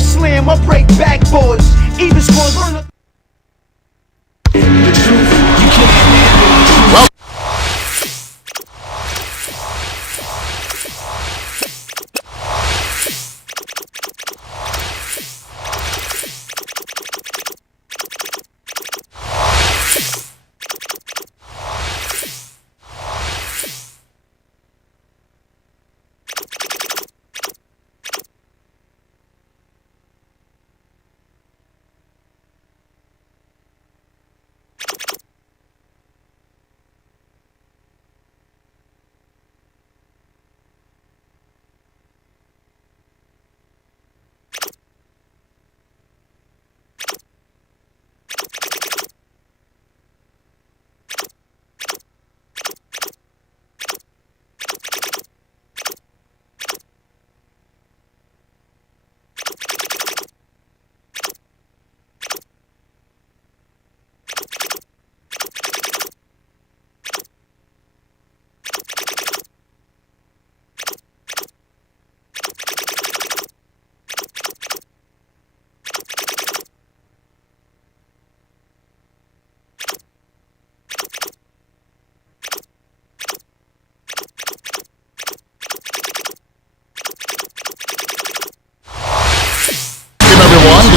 never slam or break backboards. Even scores burn up. The truth, you can't handle the truth. Well,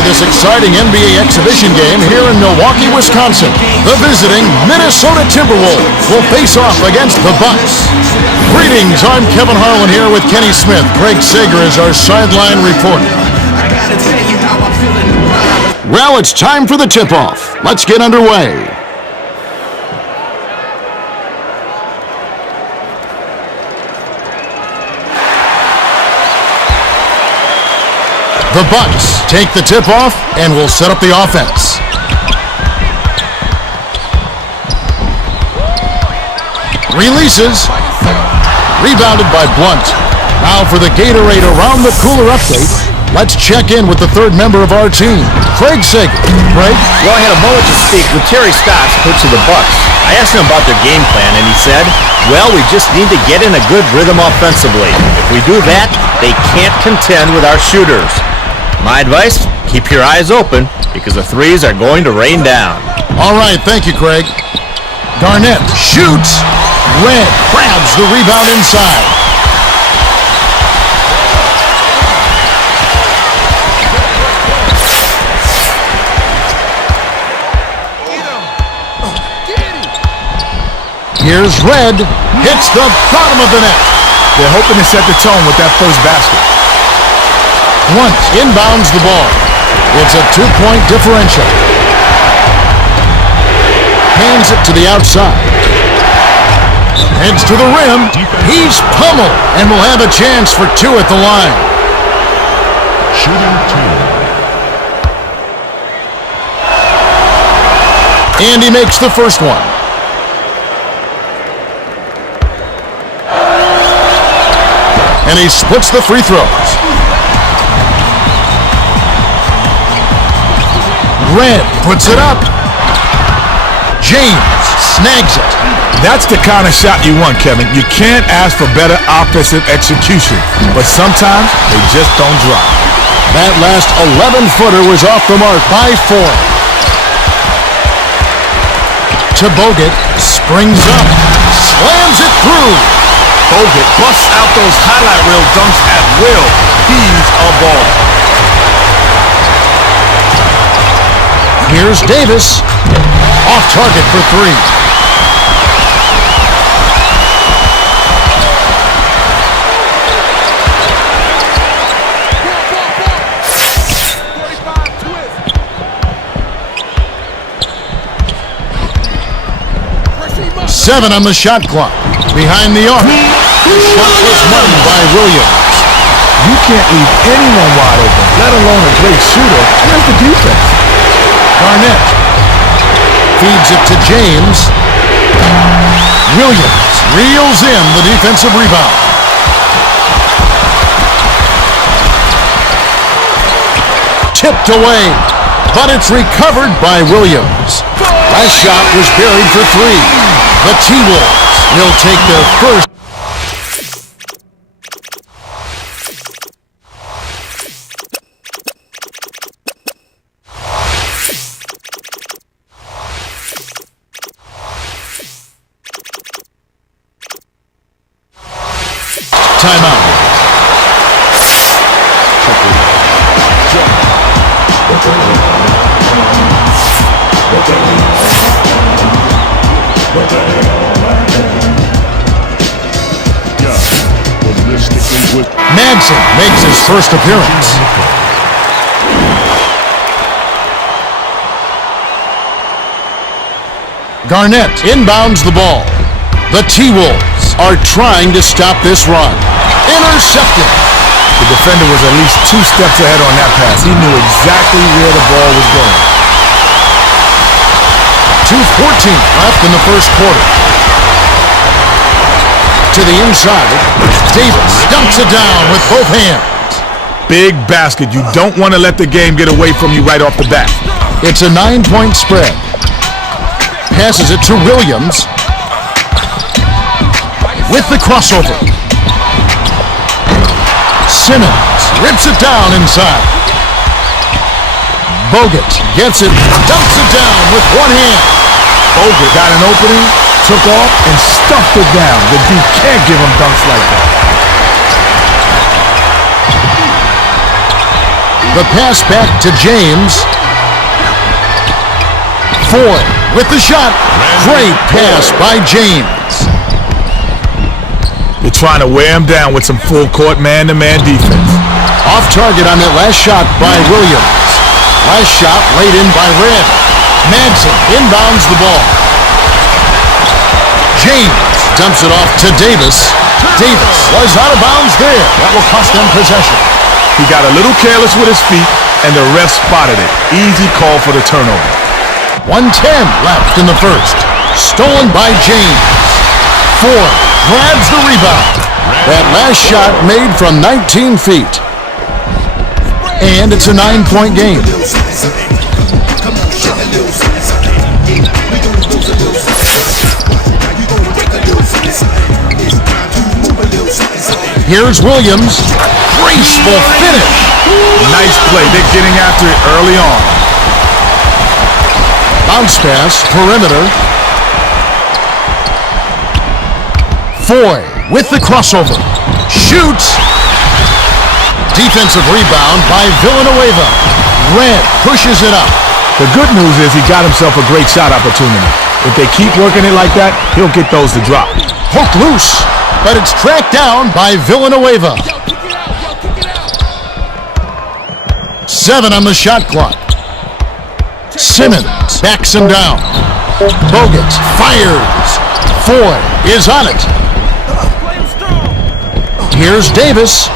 this exciting NBA exhibition game here in Milwaukee, Wisconsin. The visiting Minnesota Timberwolves will face off against the Bucks. Greetings, I'm Kevin Harlan here with Kenny Smith. Craig Sager is our sideline reporter. Well, it's time for the tip-off. Let's get underway. The Bucks take the tip-off and will set up the offense. Releases. Rebounded by Blunt. Now for the Gatorade Around the Cooler update. Let's check in with the third member of our team, Craig Sager. Craig? Well, I had a moment to speak with Terry Stotts, coach of the Bucks. I asked him about their game plan, and he said, well, we just need to get in a good rhythm offensively. If we do that, they can't contend with our shooters. My advice, keep your eyes open because the threes are going to rain down. All right, thank you, Craig. Garnett shoots. Red grabs the rebound inside. Here's Red. Hits the bottom of the net. They're hoping to set the tone with that first basket. Blunt inbounds the ball. It's a 2-point differential. Hands it to the outside. Heads to the rim. He's pummeled and will have a chance for two at the line. Shooting two. And he makes the first one. And he splits the free throws. Red puts it up. James snags it. That's the kind of shot you want, Kevin. You can't ask for better offensive execution, but sometimes they just don't drop. That last 11-footer was off the mark by 4. To Bogut, springs up, slams it through. Bogut busts out those highlight reel dunks at will. He's a baller. Here's Davis. Off target for 3. Seven on the shot clock. Behind the arc. The shot was won by Williams. You can't leave anyone wide open, let alone a great shooter. Where's the defense? Garnett feeds it to James. Williams reels in the defensive rebound. Tipped away, but it's recovered by Williams. Last shot was buried for 3. The T-Wolves will take their first. timeout. Madsen makes his first appearance. Garnett inbounds the ball. The T-Wolves are trying to stop this run. Intercepted. The defender was at least 2 steps ahead on that pass. He knew exactly where the ball was going. 2:14 left in the first quarter. To the inside, Davis dumps it down with both hands. Big basket. You don't want to let the game get away from you right off the bat. It's a 9-point spread. Passes it to Williams. With the crossover. Simmons rips it down inside. Bogut gets it, dumps it down with one hand. Bogut got an opening, took off, and stuffed it down. The D can't give him dunks like that. The pass back to James. Ford with the shot. Great pass by James. They're trying to wear him down with some full court man-to-man defense. Off target on that last shot by Williams. Last shot laid in by Red. Madsen inbounds the ball. James dumps it off to Davis. Davis was out of bounds there. That will cost them possession. He got a little careless with his feet, and the ref spotted it. Easy call for the turnover. 1:10 left in the first. Stolen by James. Ford grabs the rebound. That last shot made from 19 feet. And it's a 9-point game. Here's Williams. Graceful finish. Nice play. They're getting after it early on. Bounce pass, perimeter. Foy with the crossover. Shoots. Defensive rebound by Villanueva. Red pushes it up. The good news is he got himself a great shot opportunity. If they keep working it like that, he'll get those to drop. Hooked loose, but it's tracked down by Villanueva. 7 on the shot clock. Simmons backs him down. Bogut fires. Foy is on it. Here's Davis.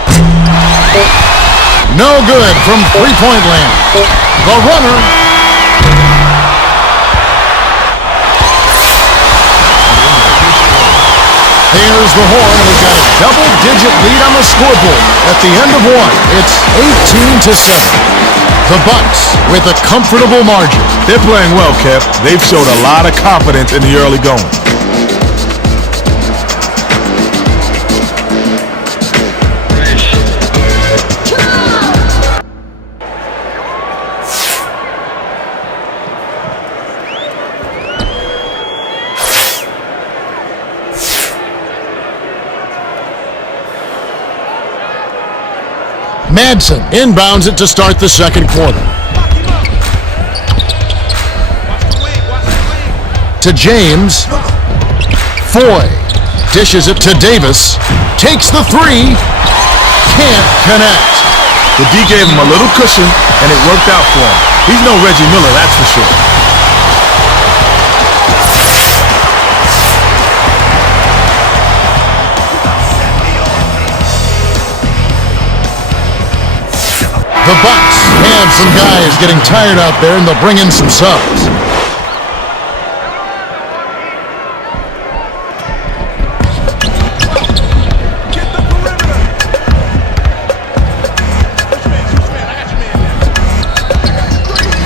No good from three-point land. The runner. There's the horn, and we've got a double-digit lead on the scoreboard. At the end of one, it's 18-7. The Bucks with a comfortable margin. They're playing well, Kev. They've showed a lot of confidence in the early going. Madsen inbounds it to start the second quarter. To James. Foy dishes it to Davis. Takes the three. Can't connect. The D gave him a little cushion, and it worked out for him. He's no Reggie Miller, that's for sure. The Bucks have some guys getting tired out there, and they'll bring in some subs.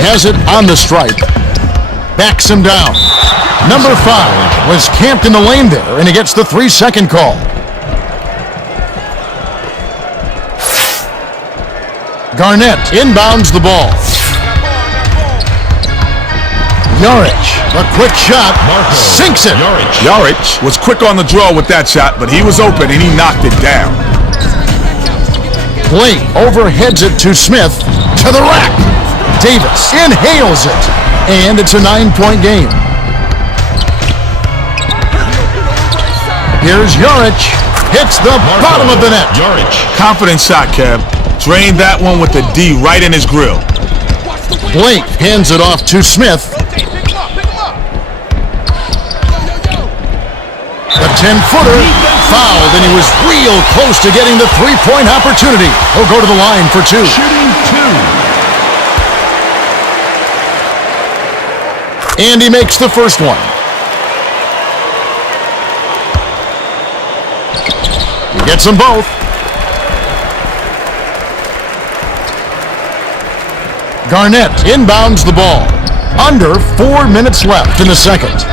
Has it on the stripe. Backs him down. Number 5 was camped in the lane there, and he gets the 3-second call. Garnett inbounds the ball. Jaric, a quick shot, sinks it. Jaric was quick on the draw with that shot, but he was open and he knocked it down. Blake overheads it to Smith, to the rack. Davis inhales it, and it's a 9-point game. Here's Joric, hits the bottom of the net. Confident shot, Kev. Drained that one with the D right in his grill. Blake hands it off to Smith. The 10-footer fouled, and he was real close to getting the three-point opportunity. He'll go to the line for two. Shooting two. And he makes the first one. He gets them both. Garnett inbounds the ball. Under 4 minutes left in the second.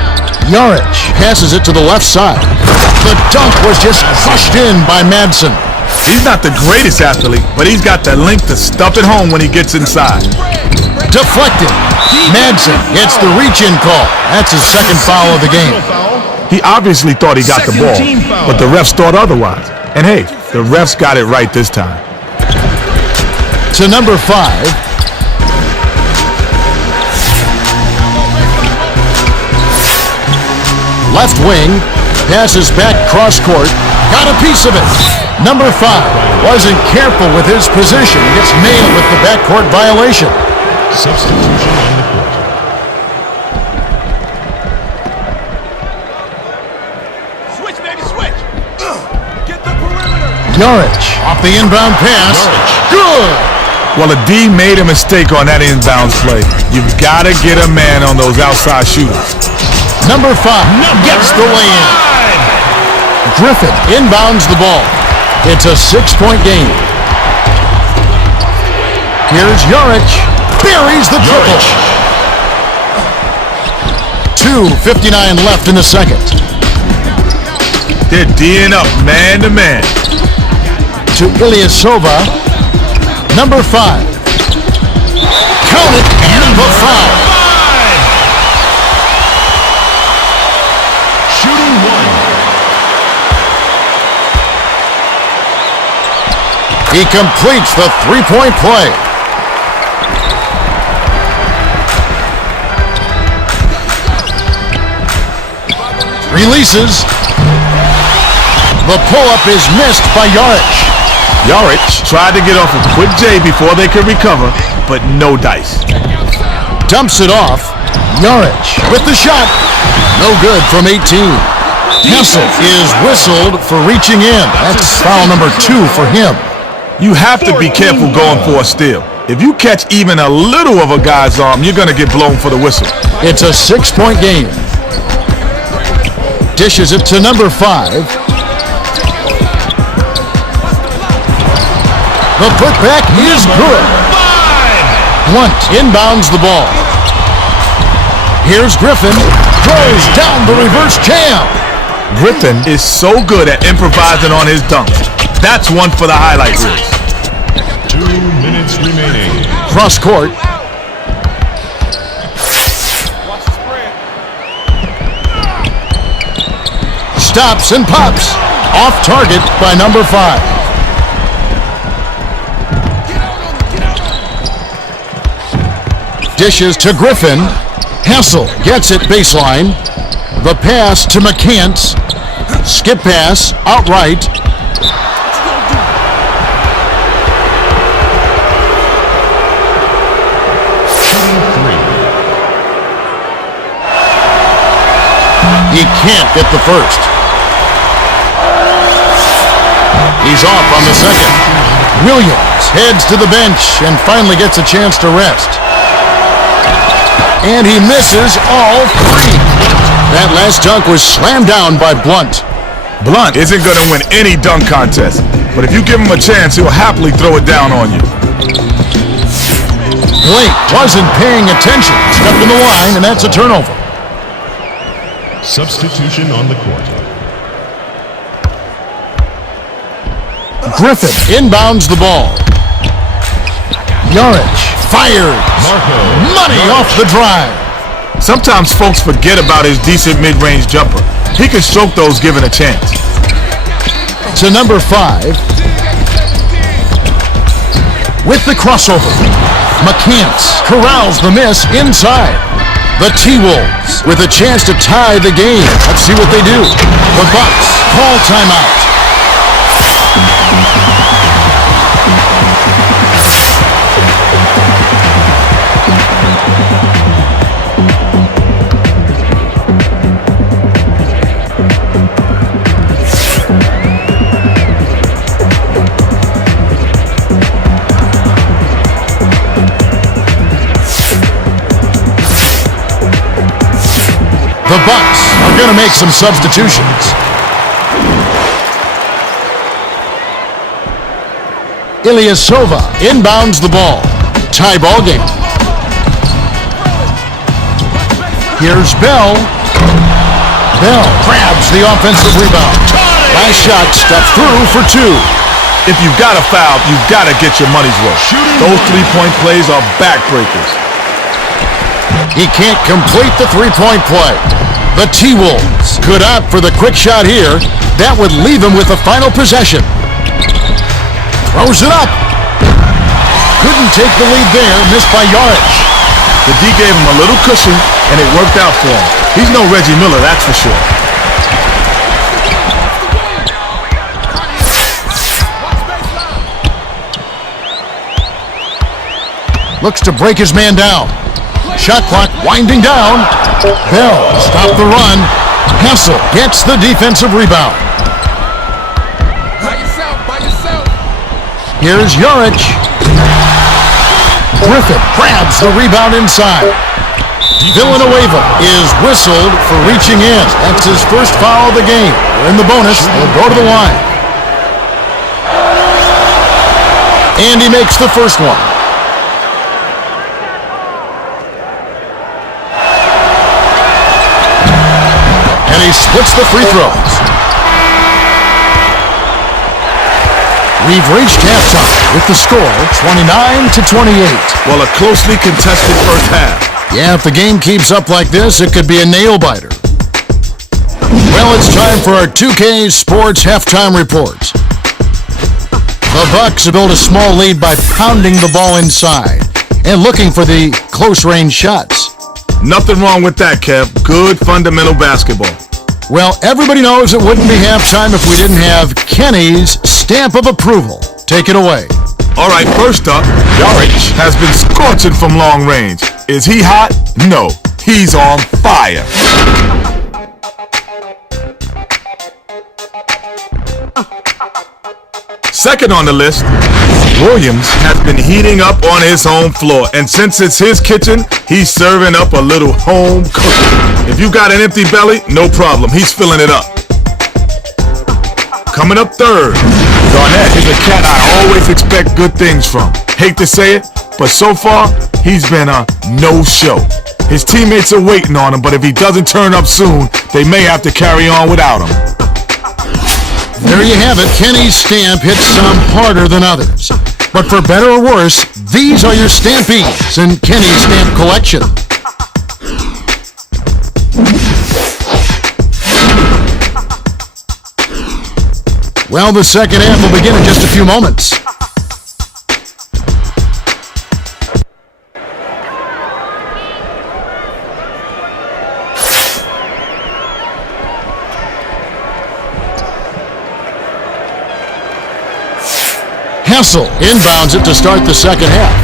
Joric passes it to the left side. The dunk was just crushed in by Madsen. He's not the greatest athlete, but he's got the length to stuff it home when he gets inside. Deflected. Madsen gets the reach-in call. That's his second foul of the game. He obviously thought he got the ball, but the refs thought otherwise. And hey, the refs got it right this time. To number 5. Left wing, passes back cross court, got a piece of it. Number 5 wasn't careful with his position, gets nailed with the backcourt violation. Substitution on the court. Switch, baby, switch. Get the perimeter. Joric off the inbound pass. Good. Well, a D made a mistake on that inbounds play. You've got to get a man on those outside shooters. Number 5 gets the lay-in. Griffin inbounds the ball. It's a 6-point game. Here's Joric. Buries the triple. 2:59 left in the second. They're D'ing up man to man. To Ilyasova. Number 5. Count it and the foul. Shooting one. He completes the three-point play. Releases. The pull-up is missed by Joric. Joric tried to get off a quick J before they could recover, but no dice. Dumps it off. Joric with the shot. No good from 18. Hessel is whistled for reaching in. That's foul number 2 for him. You have to be careful going for a steal. If you catch even a little of a guy's arm, you're going to get blown for the whistle. It's a 6-point game. Dishes it to number 5. The putback is good. Blunt inbounds the ball. Here's Griffin. Throws down the reverse jam. Griffin is so good at improvising on his dunks. That's one for the highlight reels. 2 minutes remaining. Cross court. Stops and pops. Off target by number 5. Dishes to Griffin. Hessel gets it baseline. The pass to McCants. Skip pass outright. He can't get the first. He's off on the second. Williams heads to the bench and finally gets a chance to rest. And he misses all 3. That last dunk was slammed down by Blunt. Blunt isn't going to win any dunk contest, but if you give him a chance, he'll happily throw it down on you. Blake wasn't paying attention. Stepped in the line, and that's a turnover. Substitution on the court. Griffin inbounds the ball. Joric fired. Money off the drive. Sometimes folks forget about his decent mid-range jumper. He can stroke those given a chance. To number 5. with the crossover. McCants corrals the miss inside. The T-Wolves with a chance to tie the game. Let's see what they do. The Bucks call timeout. The Bucks are going to make some substitutions. Ilyasova inbounds the ball. Tie ball game. Here's Bell. Bell grabs the offensive rebound. Last shot stepped through for two. If you've got a foul, you've got to get your money's worth. Those three-point plays are backbreakers. He can't complete the three-point play. The T-Wolves could opt for the quick shot here. That would leave him with the final possession. Throws it up. Couldn't take the lead there. Missed by Yarich. The D gave him a little cushion, and it worked out for him. He's no Reggie Miller, that's for sure. Looks to break his man down. Shot clock winding down. Bell stopped the run. Hessel gets the defensive rebound. By yourself. Here's Yarich. Griffin grabs the rebound inside. Villanueva is whistled for reaching in. That's his first foul of the game. They're in the bonus. They'll go to the line. And he makes the first one. And he splits the free throws. We've reached halftime with the score 29-28. Well, a closely contested first half. Yeah, if the game keeps up like this, it could be a nail-biter. Well, it's time for our 2K Sports Halftime Report. The Bucks have built a small lead by pounding the ball inside and looking for the close-range shots. Nothing wrong with that, Kev. Good fundamental basketball. Well, everybody knows it wouldn't be halftime if we didn't have Kenny's stamp of approval. Take it away. All right, first up, Yarich has been scorching from long range. Is he hot? No, he's on fire. Second on the list, Williams has been heating up on his home floor, and since it's his kitchen, he's serving up a little home cooking. If you got an empty belly, no problem, he's filling it up. Coming up third, Garnett is a cat I always expect good things from. Hate to say it, but so far, he's been a no-show. His teammates are waiting on him, but if he doesn't turn up soon, they may have to carry on without him. There you have it. Kenny's stamp hits some harder than others. But for better or worse, these are your stampees in Kenny's stamp collection. Well, the second half will begin in just a few moments. Hessel inbounds it to start the second half.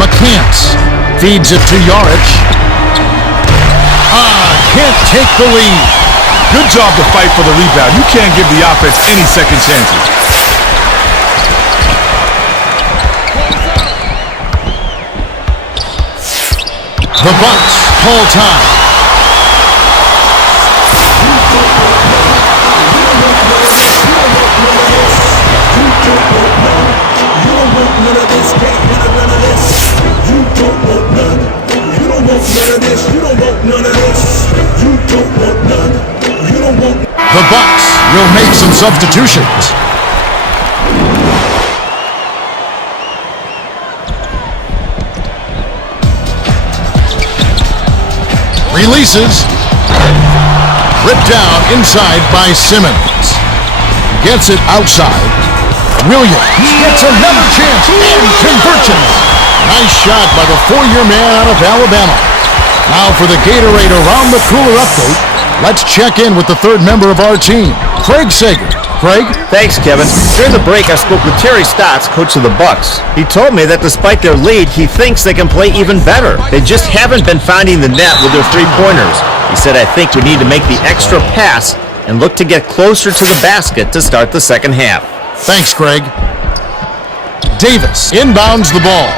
McCants feeds it to Yarich. Can't take the lead. Good job to fight for the rebound. You can't give the offense any second chances. The Bucks call time. The Bucks will make some substitutions. Releases. Ripped down inside by Simmons. Gets it outside. Williams gets another chance and conversion. Nice shot by the 4-year man out of Alabama. Now for the Gatorade Around the Cooler update, let's check in with the third member of our team, Craig Sager. Craig? Thanks, Kevin. During the break, I spoke with Terry Stotts, coach of the Bucks. He told me that despite their lead, he thinks they can play even better. They just haven't been finding the net with their three-pointers. He said, I think we need to make the extra pass and look to get closer to the basket to start the second half. Thanks, Craig. Davis inbounds the ball.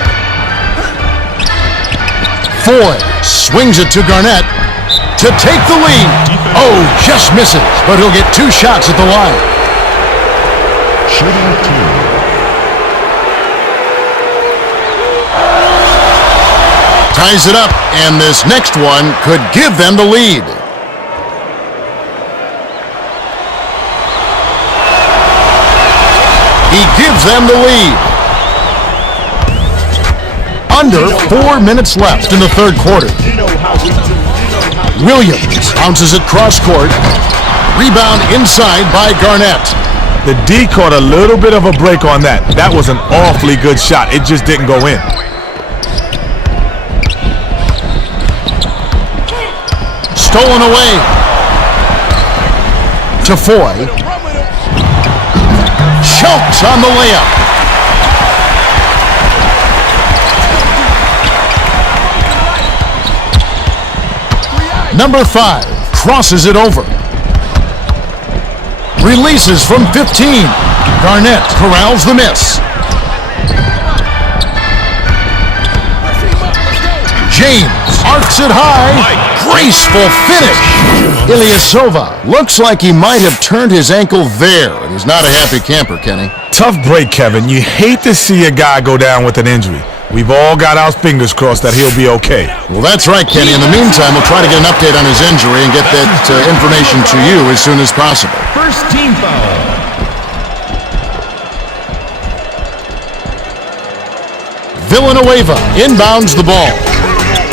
Foy swings it to Garnett to take the lead. Oh, just misses, but he'll get 2 shots at the line. Shooting 2. Ties it up, and this next one could give them the lead. He gives them the lead. Under 4 minutes left in the third quarter. Williams bounces it cross court. Rebound inside by Garnett. The D caught a little bit of a break on that. That was an awfully good shot. It just didn't go in. Stolen away to Foy. Chokes on the layup. Number 5 crosses it over. Releases from 15. Garnett corrals the miss. James arcs it high. Graceful finish. Ilyasova looks like he might have turned his ankle there. And he's not a happy camper, Kenny. Tough break, Kevin. You hate to see a guy go down with an injury. We've all got our fingers crossed that he'll be okay. Well, that's right, Kenny. In the meantime, we'll try to get an update on his injury and get that information to you as soon as possible. First team foul. Villanueva inbounds the ball.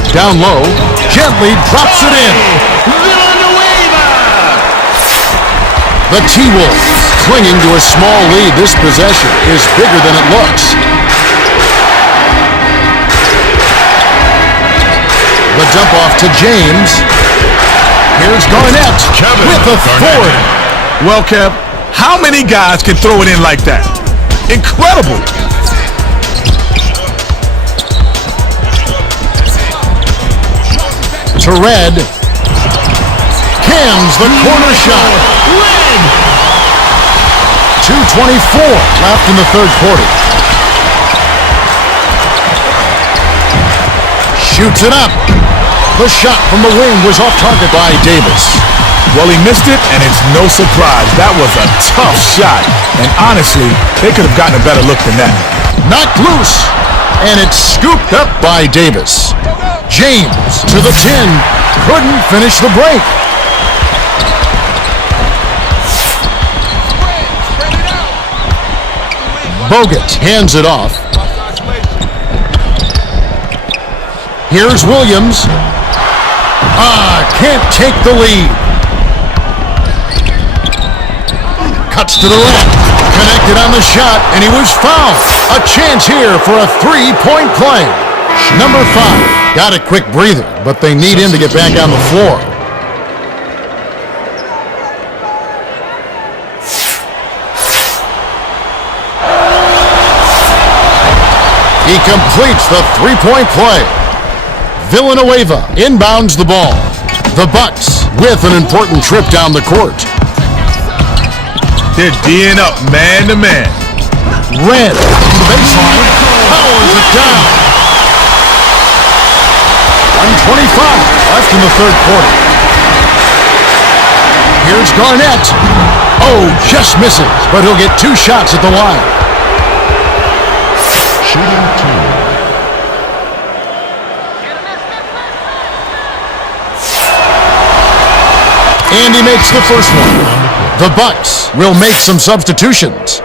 Down low, gently drops it in. Villanueva! The T-Wolves clinging to a small lead. This possession is bigger than it looks. The dump off to James. Here's Garnett with authority. Well, Kev, how many guys can throw it in like that? Incredible. To Red. Cams the corner shot. 2:24 left in the third quarter. Shoots it up. The shot from the wing was off target by Davis. Well, he missed it, and it's no surprise. That was a tough shot. And honestly, they could have gotten a better look than that. Knocked loose, and it's scooped up by Davis. James to the 10. Couldn't finish the break. Bogut hands it off. Here's Williams. Can't take the lead. Cuts to the left. Connected on the shot, and he was fouled. A chance here for a 3-point play. Number 5 got a quick breather, but they need him to get back on the floor. He completes the 3-point play. Villanueva inbounds the ball. The Bucks with an important trip down the court. They're D'ing up man to man. Red to the baseline. Powers it down. 1:25 left in the third quarter. Here's Garnett. Oh, just misses, but he'll get 2 shots at the line. Shooting 2. And he makes the first one. The Bucks will make some substitutions.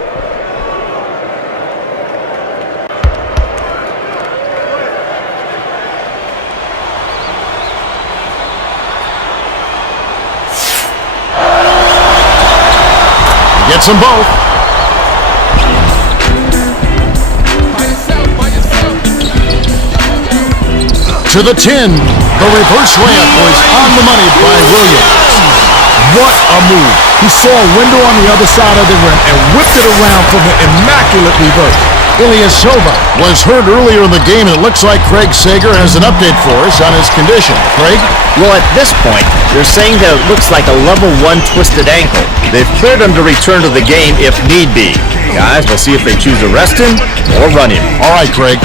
Gets them both. To the 10. The reverse layup was on the money by Williams. What a move. He saw a window on the other side of the rim and whipped it around from an immaculate reverse. Ilyasova was hurt earlier in the game, and it looks like Craig Sager has an update for us on his condition. Craig? Well, at this point, they're saying that it looks like a level 1 twisted ankle. They've cleared him to return to the game if need be. Guys, we'll see if they choose to rest him or run him. All right, Craig.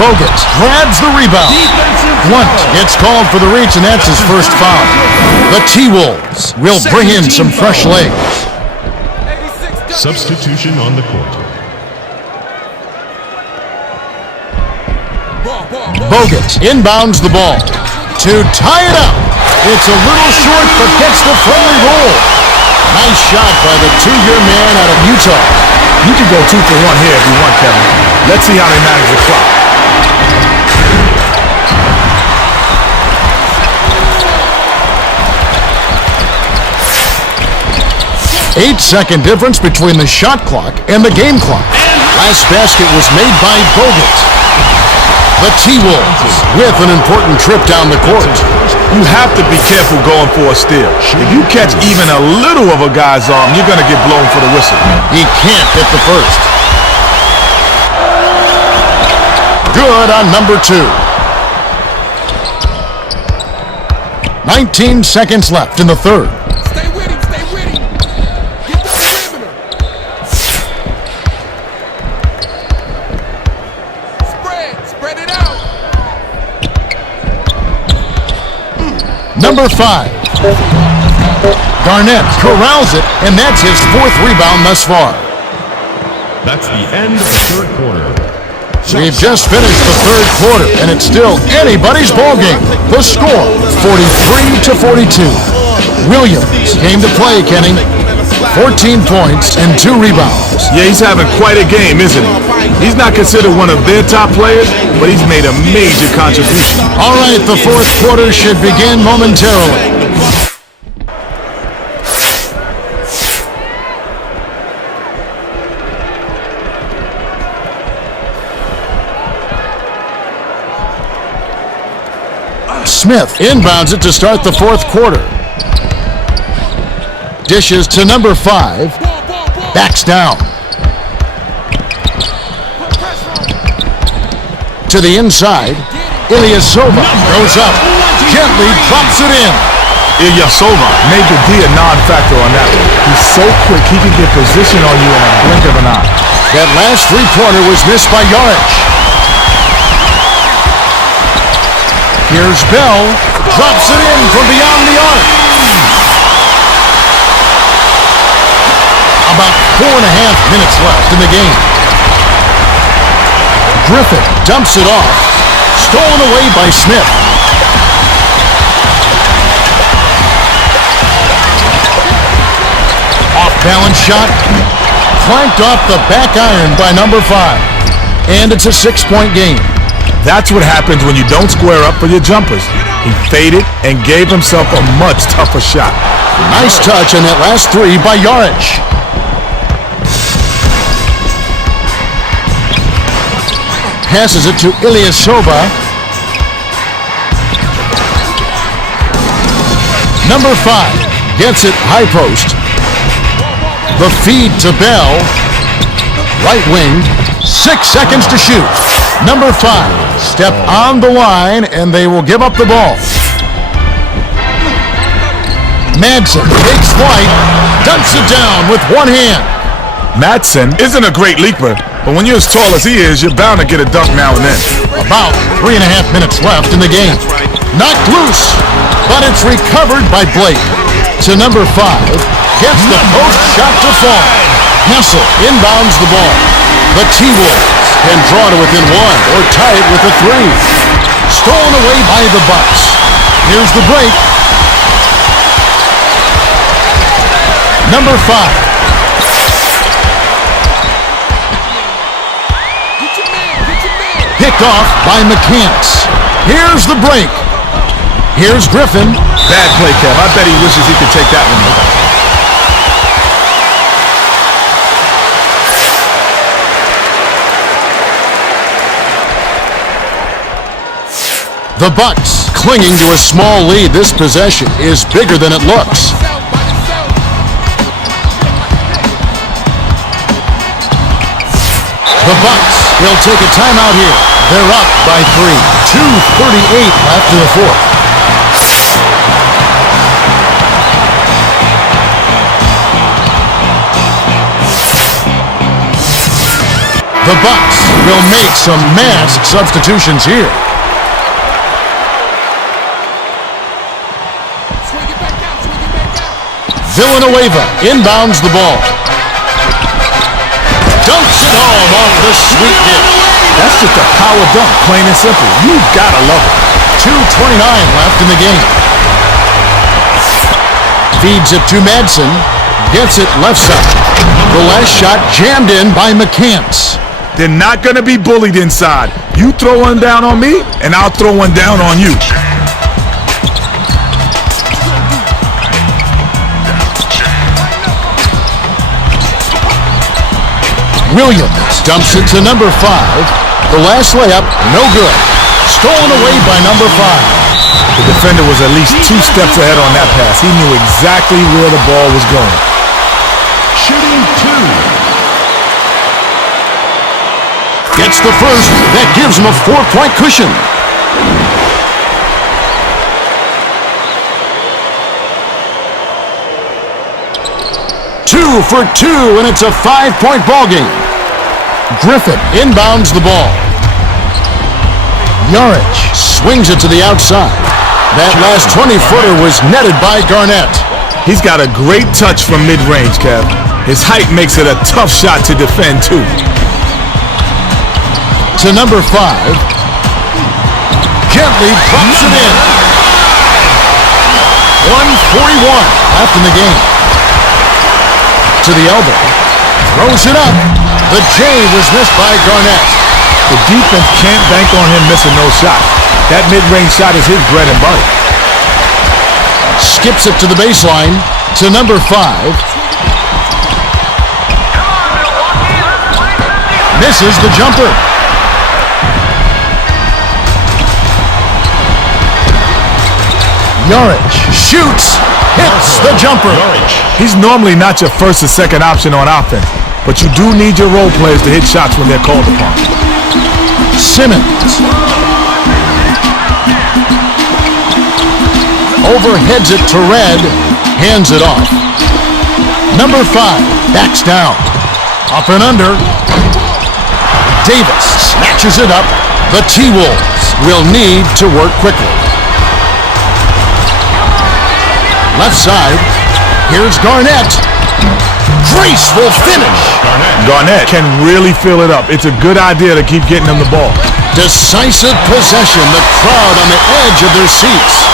Bogut grabs the rebound. Blunt gets called for the reach, and that's his first foul. The T-Wolves will bring in some fresh legs. Substitution on the court. Bogut inbounds the ball to tie it up. It's a little short, but gets the friendly roll. Nice shot by the 2-year man out of Utah. You can go 2 for 1 here if you want, Kevin. Let's see how they manage the clock. 8-second difference between the shot clock and the game clock. Last basket was made by Bogut. The T-Wolves with an important trip down the court. You have to be careful going for a steal. If you catch even a little of a guy's arm, you're going to get blown for the whistle. He can't hit the first. Good on number 2. 19 seconds left in the third. Stay with him, stay with him. Get the perimeter. Spread it out. Number 5. Garnett corrals it, and that's his 4th rebound thus far. That's the end of the third quarter. We've just finished the third quarter, and it's still anybody's ballgame. The score, 43-42. Williams came to play, Kenny. 14 points and 2 rebounds. Yeah, he's having quite a game, isn't he? He's not considered one of their top players, but he's made a major contribution. All right, the fourth quarter should begin momentarily. Smith inbounds it to start the fourth quarter. Dishes to number 5. Backs down. To the inside. Ilyasova goes up. Gently drops it in. Ilyasova made the D a non-factor on that one. He's so quick, he can get position on you in a blink of an eye. That last three-pointer was missed by Jaric. Here's Bell, drops it in from beyond the arc. About 4.5 minutes left in the game. Griffin dumps it off, stolen away by Smith. Off-balance shot, clanked off the back iron by number 5. And it's a 6-point game. That's what happens when you don't square up for your jumpers. He faded and gave himself a much tougher shot. Nice touch on that last 3 by Jaric. Passes it to Ilyasova. Number 5 gets it high post. The feed to Bell. Right wing. 6 seconds to shoot. Number 5, step on the line, and they will give up the ball. Madsen takes flight, dumps it down with one hand. Madsen isn't a great leaper, but when you're as tall as he is, you're bound to get a dunk now and then. About 3.5 minutes left in the game. Knocked loose, but it's recovered by Blake. To number 5, gets the post shot to fall. Hessel inbounds the ball. The T-Wolves can draw to within 1 or tie it with a 3. Stolen away by the Bucks. Here's the break. Number 5. Picked off by McCants. Here's the break. Here's Griffin. Bad play, Kev. I bet he wishes he could take that one. The Bucks clinging to a small lead. This possession is bigger than it looks. The Bucks will take a timeout here. They're up by 3. 2:38 left in the fourth. The Bucks will make some mass substitutions here. Villanueva inbounds the ball. Dunks it home off the sweet dish. That's just a power dunk, plain and simple. You gotta love it. 2:29 left in the game. Feeds it to Madsen. Gets it left side. The last shot jammed in by McCants. They're not gonna be bullied inside. You throw one down on me, and I'll throw one down on you. Williams dumps it to number 5. The last layup, no good. Stolen away by number 5. The defender was at least 2 steps ahead on that pass. He knew exactly where the ball was going. Shooting 2. Gets the first. That gives him a 4-point cushion. Two for 2, and it's a 5-point ball game. Griffin inbounds the ball. Jaric swings it to the outside. That last 20-footer was netted by Garnett. He's got a great touch from mid-range, Kev. His height makes it a tough shot to defend, too. To number 5. Gently drops it in. 1:41 left in the game. To the elbow. Throws it up. The J was missed by Garnett. The defense can't bank on him missing no shot. That mid-range shot is his bread and butter. Skips it to the baseline. To number 5. Misses the jumper. Jaric shoots, hits the jumper. He's normally not your first or second option on offense, but you do need your role players to hit shots when they're called upon. Simmons overheads it to Red, hands it off. Number 5 backs down, up and under. Davis snatches it up. The T-Wolves will need to work quickly. Left side, here's Garnett. Graceful finish. Garnett can really fill it up. It's a good idea to keep getting him the ball. Decisive possession. The crowd on the edge of their seats.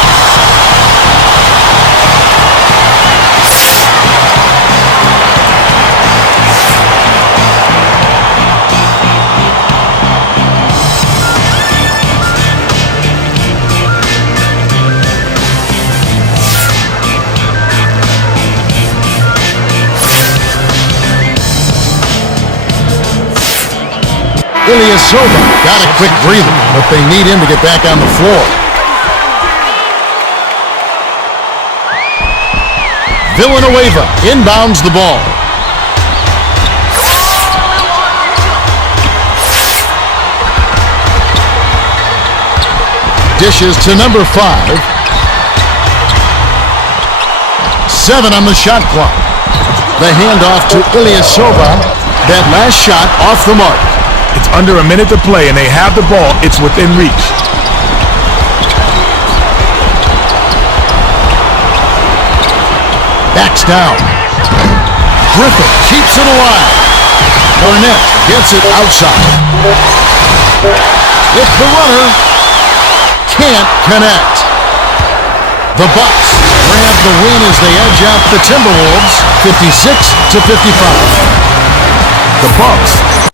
Ilyasova got a quick breather, but they need him to get back on the floor. Villanueva inbounds the ball. Dishes to number 5. 7 on the shot clock. The handoff to Ilyasova. That last shot off the mark. It's under a minute to play, and they have the ball. It's within reach. Backs down. Griffin keeps it alive. Garnett gets it outside. It's the runner. Can't connect. The Bucks grab the win as they edge out the Timberwolves 56-55. The Bucks